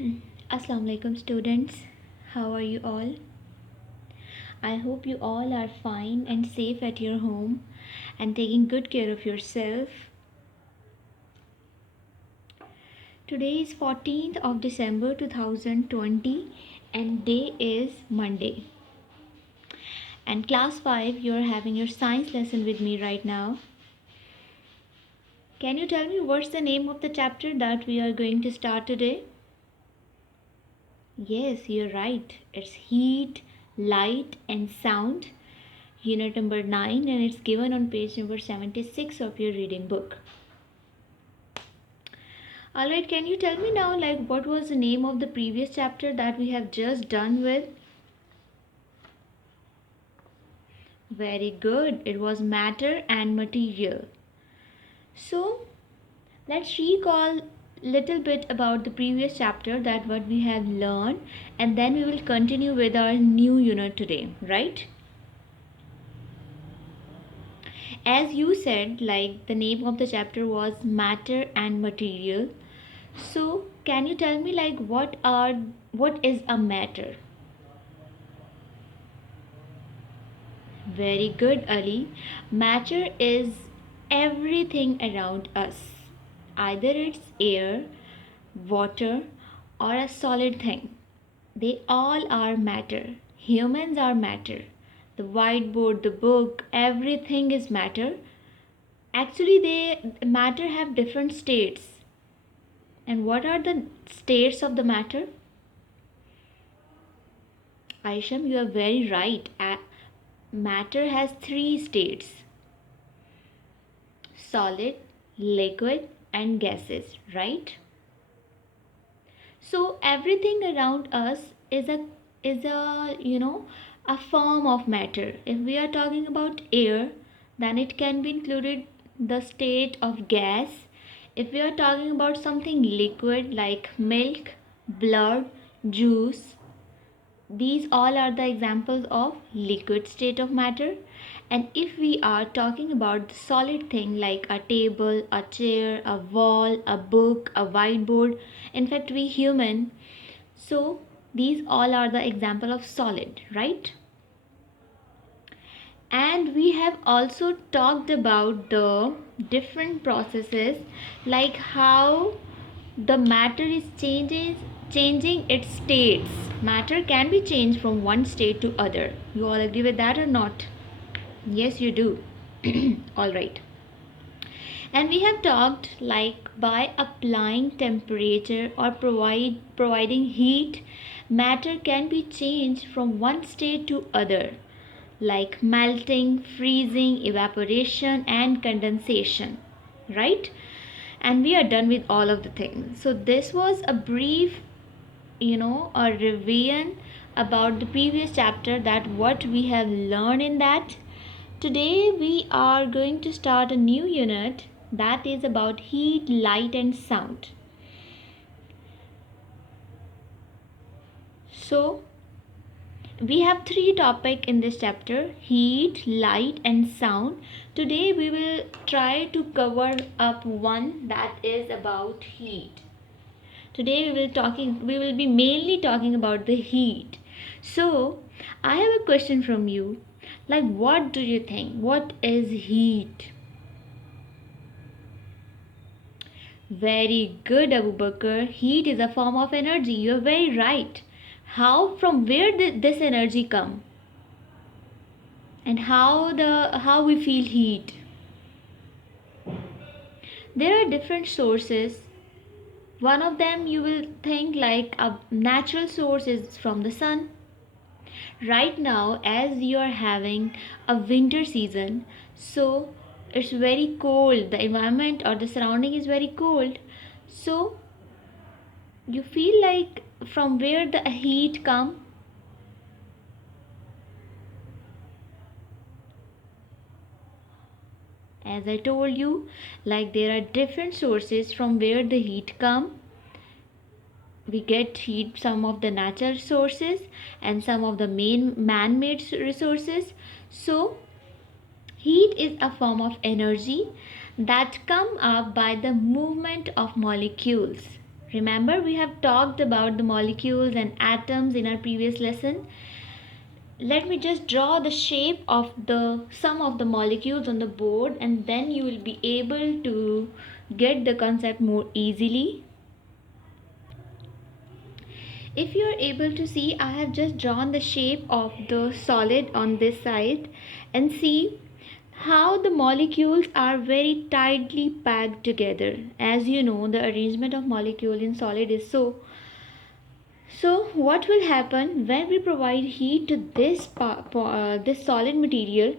Assalamu alaikum students. How are you all? I hope you all are fine and safe at your home and taking good care of yourself. Today is 14th of December 2020 and day is Monday. And class 5, you are having your science lesson with me right now. Can you tell me what's the name of the chapter that we are going to start today? Yes, you're right. It's heat, light and sound. Unit number 9, and it's given on page number 76 of your reading book. Alright, can you tell me now what was the name of the previous chapter that we have just done with? Very good. It was matter and material. So let's recall little bit about the previous chapter, that what we have learned, and then we will continue with our new unit today, right? As you said, the name of the chapter was matter and material. So can you tell me what is a matter? Very good, Ali. Matter is everything around us. Either it's air, water, or a solid thing. They all are matter. Humans are matter. The whiteboard, the book, everything is matter. Actually, matter have different states. And what are the states of the matter? Aisham, you are very right. Matter has 3 states: solid, liquid, and gases, right? So everything around us is a form of matter. If we are talking about air, then it can be included the state of gas. If we are talking about something liquid like milk, blood, juice, these all are the examples of liquid state of matter. And if we are talking about the solid thing like a table, a chair, a wall, a book, a whiteboard, in fact we human, so these all are the example of solid, right? And we have also talked about the different processes, like how the matter is changing its states. Matter can be changed from one state to other. You all agree with that or not? Yes, you do. All right. And we have talked by applying temperature or providing heat, matter can be changed from one state to other, like melting, freezing, evaporation, and condensation, right? And we are done with all of the things. So this was a brief, a revision about the previous chapter, that what we have learned in that. Today we are going to start a new unit that is about heat, light, and sound. So we have 3 topics in this chapter: heat, light, and sound. Today we will try to cover up one, that is about heat. Today we will be mainly talking about the heat. So I have a question from you. What do you think? What is heat? Very good, Abu Bakr. Heat is a form of energy. You are very right. From where did this energy come? And how we feel heat? There are different sources. One of them you will think like a natural source is from the sun. Right now, as you are having a winter season, so it's very cold. The environment or the surrounding is very cold. So you feel like from where the heat come? As I told you, there are different sources from where the heat come. We get heat some of the natural sources and some of the main man-made resources. So heat is a form of energy that come up by the movement of molecules, Remember, we have talked about the molecules and atoms in our previous lesson. Let me just draw the shape of the some of the molecules on the board, and then you will be able to get the concept more easily. If you are able to see, I have just drawn the shape of the solid on this side, and see how the molecules are very tightly packed together. As you know, the arrangement of molecule in solid is so what will happen when we provide heat to this solid material?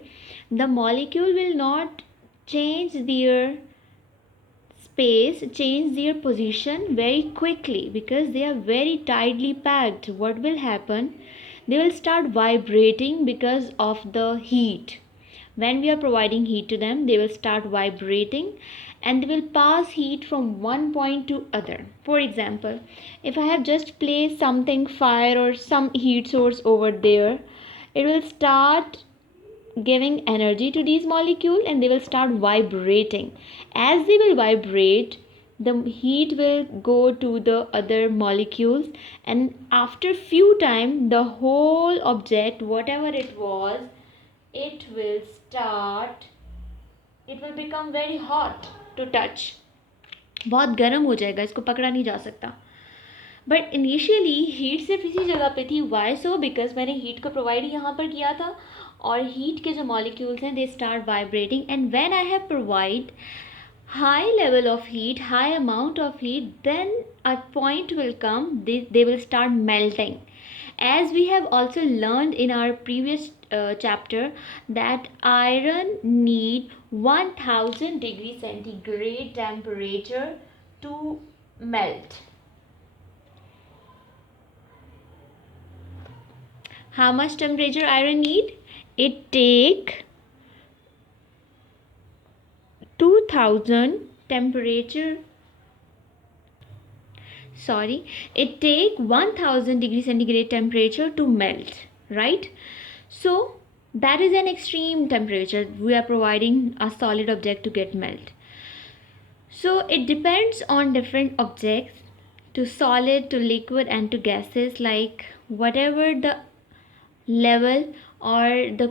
The molecule will not change their change their position very quickly because they are very tightly packed. What will happen? They will start vibrating because of the heat. When we are providing heat to them, they will start vibrating and they will pass heat from one point to other. For example, if I have just placed something fire or some heat source over there, it will start giving energy to these molecules and they will start vibrating. As they will vibrate, the heat will go to the other molecules, and after few time the whole object, whatever it was, it will start, it will become very hot to touch. बहुत गर्म हो जाएगा, इसको पकड़ा नहीं जा सकता. But initially heat सिर्फ इसी जगह पे थी. Why so? बिकॉज मैंने हीट को प्रोवाइड यहाँ पर किया था और हीट के जो मॉलिक्यूल्स हैं they start vibrating, and when I have provide high level of heat, high amount of heat, then a point will come, they will start melting. As we have also learned in our previous chapter that iron need 1000 degree centigrade temperature to melt. How much temperature iron need? It take 2000 temperature, it take 1000 degree centigrade temperature to melt, right? So that is an extreme temperature we are providing a solid object to get melt. So it depends on different objects, to solid, to liquid, and to gases, like whatever the level or the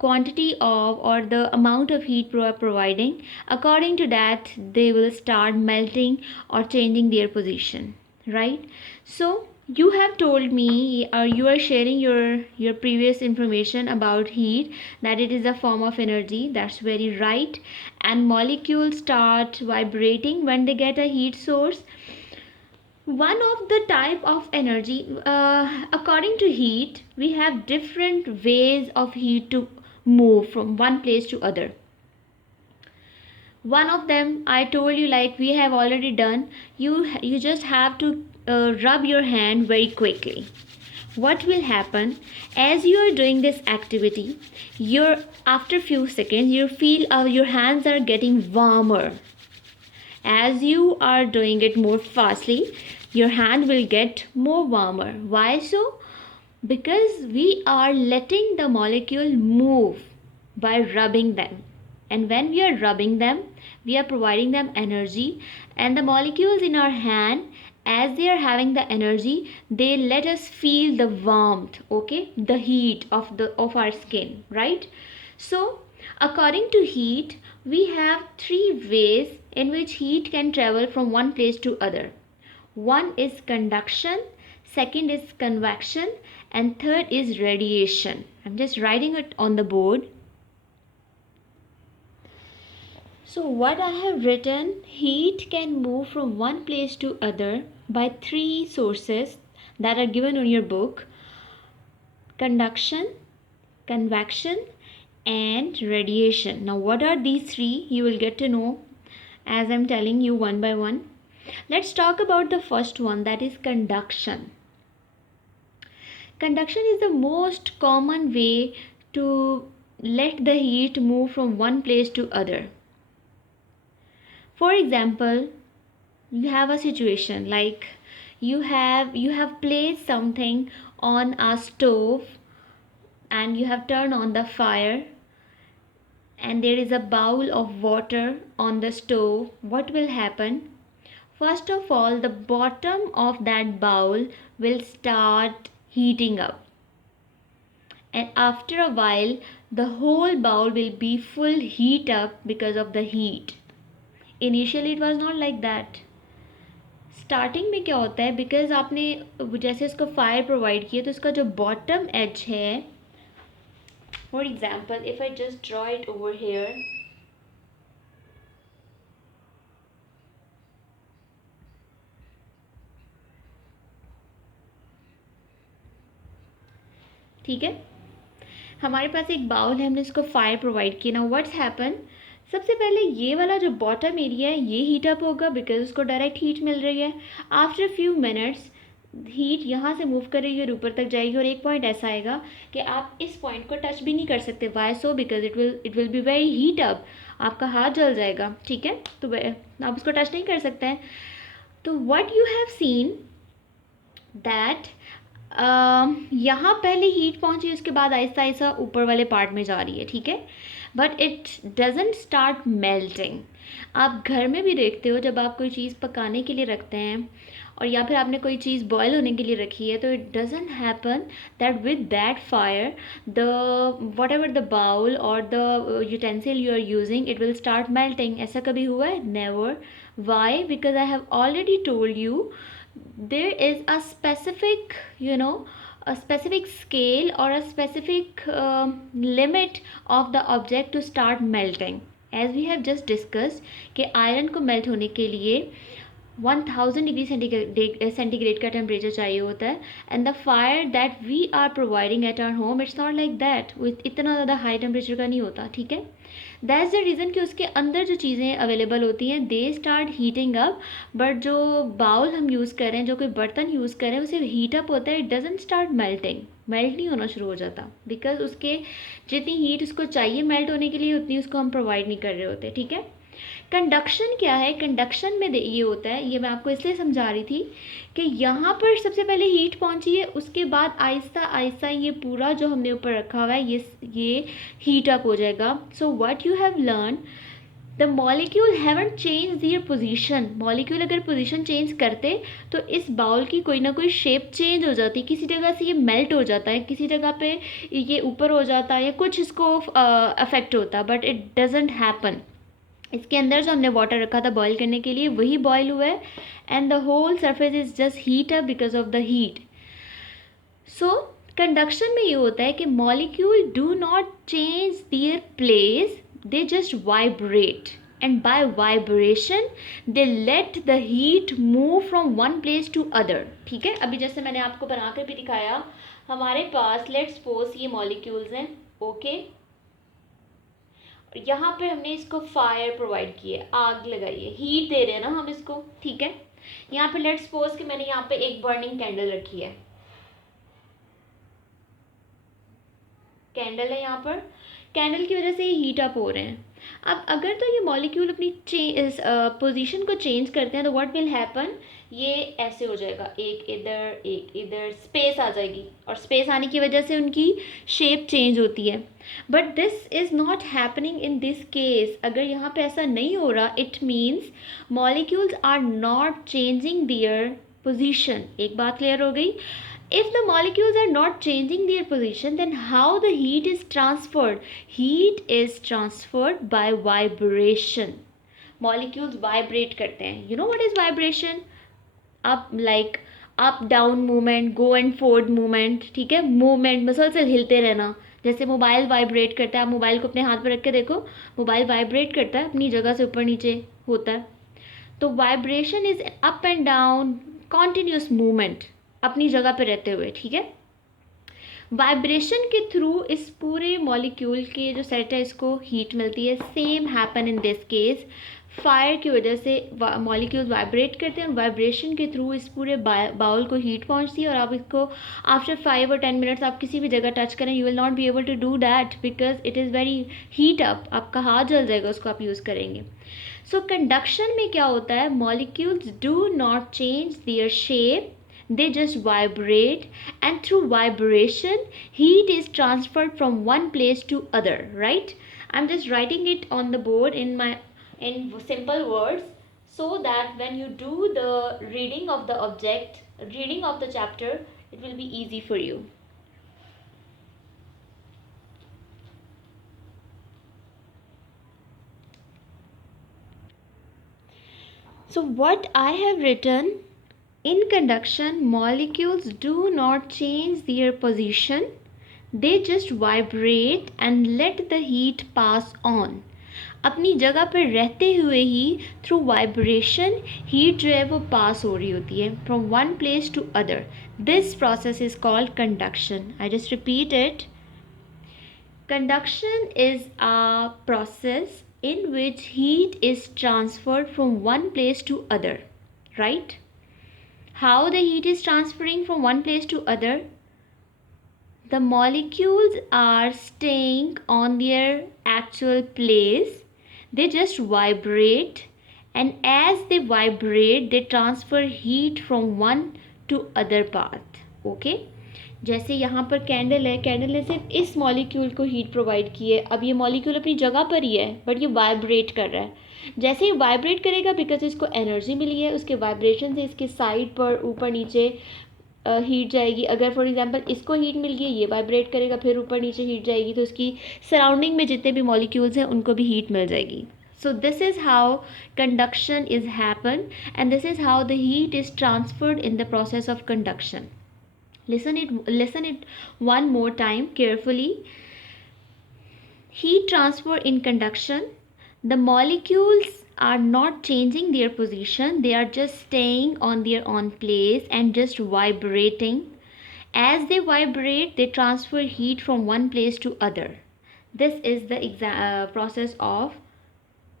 quantity of or the amount of heat we are providing, according to that they will start melting or changing their position, right? So you have told me, or you are sharing your previous information about heat, that it is a form of energy. That's very right. And molecules start vibrating when they get a heat source. One of the type of energy, according to heat, we have different ways of heat to move from one place to other. One of them I told you, like we have already done, you just have to rub your hand very quickly. What will happen? As you are doing this activity, after few seconds you feel your hands are getting warmer. As you are doing it more fastly, your hand will get more warmer. Why so? Because we are letting the molecule move by rubbing them, and when we are rubbing them, we are providing them energy, and the molecules in our hand, as they are having the energy, they let us feel the warmth, okay, the heat of our skin, right? So according to heat, we have three ways in which heat can travel from one place to other. One is conduction, second is convection, and third is radiation. I'm just writing it on the board. So what I have written, heat can move from one place to other by three sources that are given on your book: conduction, convection, and radiation. Now what are these three? You will get to know as I'm telling you one by one. Let's talk about the first one, that is conduction. Conduction is the most common way to let the heat move from one place to other. For example, you have a situation like you have placed something on a stove and you have turned on the fire, and there is a bowl of water on the stove. What will happen? first of all the bottom of that bowl will start heating up, and after a while the whole bowl will be full heat up because of the heat. Initially it was not like that. Starting में क्या होता है, because आपने जैसे उसको fire provide किया तो उसका जो बॉटम एज है, for example if I just draw it over here, ठीक है, हमारे पास एक बाउल है, हमने इसको फायर प्रोवाइड किया ना, व्हाट्स हैपन, सबसे पहले ये वाला जो बॉटम एरिया है ये हीट अप होगा बिकॉज उसको डायरेक्ट हीट मिल रही है. आफ्टर फ्यू मिनट्स हीट यहाँ से मूव करेगी और ऊपर तक जाएगी और एक पॉइंट ऐसा आएगा कि आप इस पॉइंट को टच भी नहीं कर सकते. Why so? Because it will be very heat up, आपका हाथ जल जाएगा. ठीक है, तो आप उसको टच नहीं कर सकते हैं. तो what you have seen that यहाँ पहले हीट पहुँची, उसके बाद आहिस्ता आहिस्ता ऊपर वाले पार्ट में जा रही है. ठीक है, but it doesn't start melting. आप घर में भी देखते हो जब आप कोई चीज़ पकाने के लिए रखते हैं और या फिर आपने कोई चीज़ बॉयल होने के लिए रखी है, तो it doesn't happen that with that fire the whatever the bowl और the utensil you are using it will start melting. ऐसा कभी हुआ है? Never. Why? Because I have already told you there is a specific, a specific scale or a specific limit of the object to start melting. As we have just discussed कि iron को melt होने के लिए 1000 degree centigrade का temperature चाहिए होता है. And the fire that we are providing at our home, it's not like that, इतना ज़्यादा हाई टेम्परेचर का नहीं होता. ठीक है, दैट्स द रीज़न कि उसके अंदर जो चीज़ें अवेलेबल होती हैं they start heating up. But जो बाउल हम यूज़ कर रहे हैं, जो कोई बर्तन यूज़ कर रहे हैं, उसे हीट अप होता है, it doesn't start melting. Melt नहीं होना शुरू हो जाता बिकॉज उसके जितनी हीट उसको चाहिए मेल्ट होने के लिए उतनी उसको हम प्रोवाइड नहीं कर रहे होते. ठीक है, कंडक्शन क्या है? कंडक्शन में ये होता है, ये मैं आपको इसलिए समझा रही थी कि यहाँ पर सबसे पहले हीट पहुँची है, उसके बाद आहिस्ता आहिस्ता ये पूरा जो हमने ऊपर रखा हुआ है ये हीट अप हो जाएगा. So what you have learn, the molecule haven't change their position. Molecule अगर पोजीशन चेंज करते तो इस बाउल की कोई ना कोई शेप चेंज हो जाती, किसी जगह से ये मेल्ट हो जाता है, किसी जगह पे ये ऊपर हो जाता है या कुछ इसको अफेक्ट होता, बट इट डजेंट हैपन. इसके अंदर जो हमने वाटर रखा था बॉईल करने के लिए वही बॉईल हुआ है and the whole surface is just heat up because of the heat. So conduction में ये होता है कि molecule do not change their place, they just vibrate, and by vibration they let the heat move from one place to other. ठीक है, अभी जैसे मैंने आपको बनाकर भी दिखाया, हमारे पास लेट्स सपोज ये मॉलिक्यूल्स हैं. ओके, यहाँ पे हमने इसको फायर प्रोवाइड किया है, आग लगाई है, हीट दे रहे हैं ना हम इसको. ठीक है, यहाँ पे लेट्स सपोज कि मैंने यहाँ पे एक बर्निंग कैंडल रखी है, कैंडल है यहाँ पर, कैंडल की वजह से ये हीट अप हो रहे हैं. अब अगर तो ये मॉलिक्यूल अपनी पोजीशन को चेंज करते हैं तो व्हाट विल हैपन, ये ऐसे हो जाएगा, एक इधर स्पेस आ जाएगी और स्पेस आने की वजह से उनकी शेप चेंज होती है. But this is not happening in this case. अगर यहाँ पे ऐसा नहीं हो रहा, it means molecules are not changing their position. एक बात क्लियर हो गई. If the molecules are not changing their position, then how the heat is transferred? Heat is transferred by vibration. Molecules vibrate करते हैं. You know what is vibration? up down movement, go and forward movement. ठीक है, movement, मसलसल हिलते रहना. जैसे mobile vibrate करता है, आप मोबाइल को अपने हाथ पर रख के देखो, मोबाइल वाइब्रेट करता है, अपनी जगह से ऊपर नीचे होता है. तो vibration is up and down, continuous movement अपनी जगह पे रहते हुए. ठीक है, वाइब्रेशन के थ्रू इस पूरे मॉलिक्यूल के जो सेट है इसको हीट मिलती है. Same happen in this case. Fire की वजह से मॉलिक्यूल्स वाइब्रेट करते हैं और वाइब्रेशन के थ्रू इस पूरे बाउल को हीट पहुंचती है और आप इसको आफ्टर 5 और 10 मिनट्स आप किसी भी जगह टच करें, you will not be able to do that because it is very heat up. आपका हाथ जल जाएगा उसको आप यूज़ करेंगे. सो कंडक्शन में क्या होता है, molecules do not change their shape, they just vibrate, and through vibration heat is transferred from one place to other. Right, I'm just writing it on the board in simple words so that when you do the reading of the chapter, it will be easy for you. So what I have written, in conduction, molecules do not change their position, they just vibrate and let the heat pass on. अपनी जगह पर रहते हुए ही through vibration heat जो है वो पास हो रही होती है from one place to other. This process is called conduction. I just repeat it. Conduction is a process in which heat is transferred from one place to other, right? How the heat is transferring from one place to other? The molecules are staying on their actual place. They just vibrate, and as they vibrate, they transfer heat from one to other path. Okay? जैसे यहाँ पर candle है, candle ने सिर्फ इस molecule को heat provide की है. अब ये मॉलिक्यूल अपनी जगह पर ही है बट ये वाइब्रेट कर रहा है. जैसे ही वाइब्रेट करेगा बिकॉज इसको एनर्जी मिली है, उसके वाइब्रेशन से इसके साइड पर ऊपर नीचे हीट जाएगी. अगर फॉर एग्जांपल इसको हीट मिल गई, ये वाइब्रेट करेगा, फिर ऊपर नीचे हीट जाएगी, तो उसकी सराउंडिंग में जितने भी मॉलिक्यूल्स हैं उनको भी हीट मिल जाएगी. So this is how conduction is happen, and this is how the heat is transferred in the process of conduction. Listen it one more time carefully. Heat transfer in conduction. The molecules are not changing their position. They are just staying on their own place and just vibrating. As they vibrate, they transfer heat from one place to other. This is the process of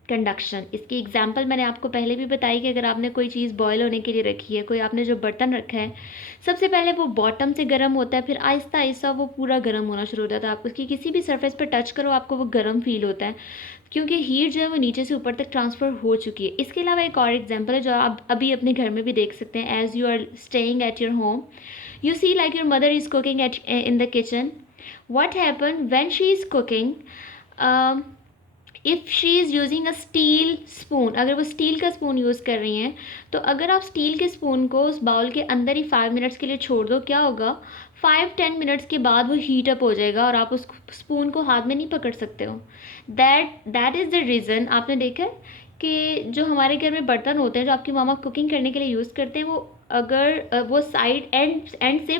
conduction. इसकी example मैंने आपको पहले भी बताई कि अगर आपने कोई चीज़ बॉयल होने के लिए रखी है, कोई आपने जो बर्तन रखा है, सबसे पहले वो बॉटम से गर्म होता है, फिर आहिस्ता आहिस्ता वो पूरा गर्म होना शुरू हो जाता है. आप उसकी किसी भी सरफेस पर टच करो आपको वो गर्म फील होता है क्योंकि हीट जो है वो नीचे से ऊपर तक ट्रांसफ़र हो चुकी है. इसके अलावा एक और एग्जाम्पल है जो आप अभी अपने घर में भी देख सकते हैं. As you are staying at your home, you see like your mother is cooking in the kitchen. What happened when she is cooking? If she is using a steel spoon, अगर वो स्टील का spoon use कर रही हैं, तो अगर आप steel के स्पून को उस बाउल के अंदर ही 5 मिनट्स के लिए छोड़ दो, क्या होगा? 5-10 मिनट्स के बाद वो हीट अप हो जाएगा और आप उस स्पून को हाथ में नहीं पकड़ सकते हो. That is the reason. आपने देखा है कि जो हमारे घर में बर्तन होते हैं जो आपकी मामा कुकिंग करने के लिए यूज़ करते हैं, वो अगर वो साइड एंड से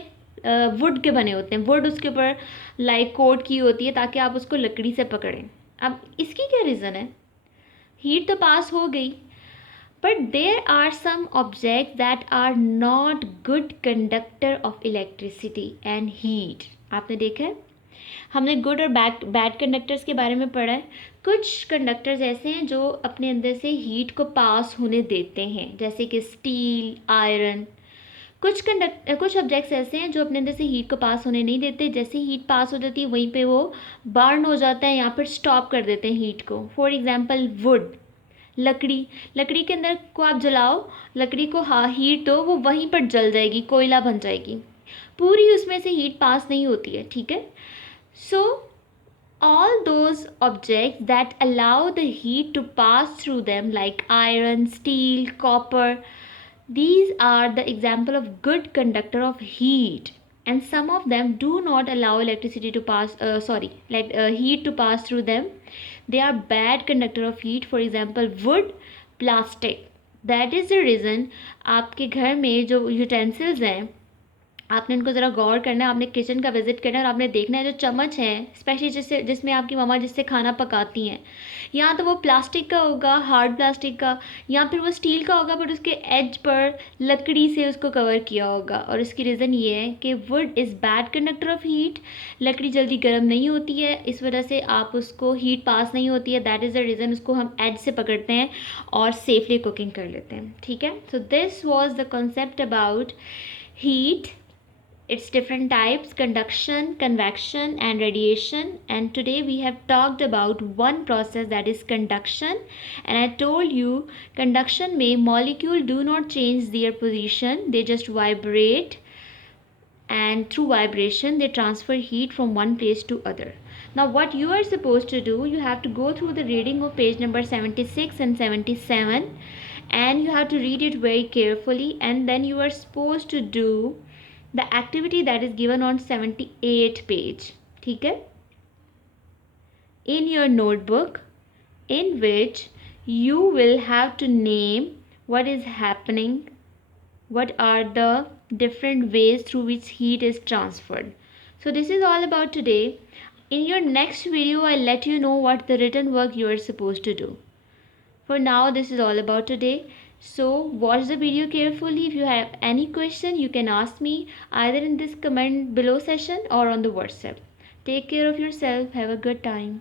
वुड के बने होते हैं. वुड उसके ऊपर लाइक कोट की होती है ताकि आप उसको लकड़ी से पकड़ें. अब इसकी क्या रीज़न है? हीट तो पास हो गई, but there are some object that are not good conductor of electricity and heat. आपने देखा है, हमने गुड और बैड कंडक्टर्स के बारे में पढ़ा है. कुछ कंडक्टर्स ऐसे हैं जो अपने अंदर से हीट को पास होने देते हैं, जैसे कि स्टील, आयरन. कुछ ऑब्जेक्ट्स ऐसे हैं जो अपने अंदर से हीट को पास होने नहीं देते. जैसे हीट पास हो जाती है वहीं पे वो बर्न हो जाता है या फिर स्टॉप कर देते हैं हीट को. फॉर एग्जांपल वुड, लकड़ी के अंदर को आप जलाओ, लकड़ी को हीट दो, वो वहीं पर जल जाएगी, कोयला बन जाएगी, पूरी उसमें से हीट पास नहीं होती है. ठीक है. सो all those objects that allow the heat to pass through them like iron, steel, copper, these are the example of good conductor of heat, and some of them do not allow electricity to pass heat to pass through them. They are bad conductor of heat. For example, wood, plastic. That is the reason आपके घर में जो utensils हैं आपने इनको ज़रा गौर करना है. आपने किचन का विजिट करना है और आपने देखना है जो चम्मच है स्पेशली जिसमें आपकी मम्मा जिससे खाना पकाती हैं, या तो वो प्लास्टिक का होगा, हार्ड प्लास्टिक का, या फिर वो स्टील का होगा बट उसके एज पर लकड़ी से उसको कवर किया होगा. और इसकी रीज़न ये है कि would is bad conductor of heat. लकड़ी जल्दी गर्म नहीं होती है, इस वजह से आप उसको हीट पास नहीं होती है. दैट इज़ द रीज़न उसको हम एज से पकड़ते हैं और सेफली कुकिंग कर लेते हैं. ठीक है. So this was the concept about heat, its different types: conduction, convection, and radiation. And today we have talked about one process, that is conduction. And I told you conduction में molecule do not change their position, they just vibrate, and through vibration they transfer heat from one place to other. Now what you are supposed to do, you have to go through the reading of page number 76 and 77, and you have to read it very carefully, and then you are supposed to do the activity that is given on 78 page. ठीक है, in your notebook, in which you will have to name what is happening, what are the different ways through which heat is transferred. So this is all about today. In your next video, I'll let you know what the written work you are supposed to do. For now, this is all about today. So watch the video carefully. If you have any question, you can ask me either in this comment below session or on the WhatsApp. Take care of yourself. Have a good time.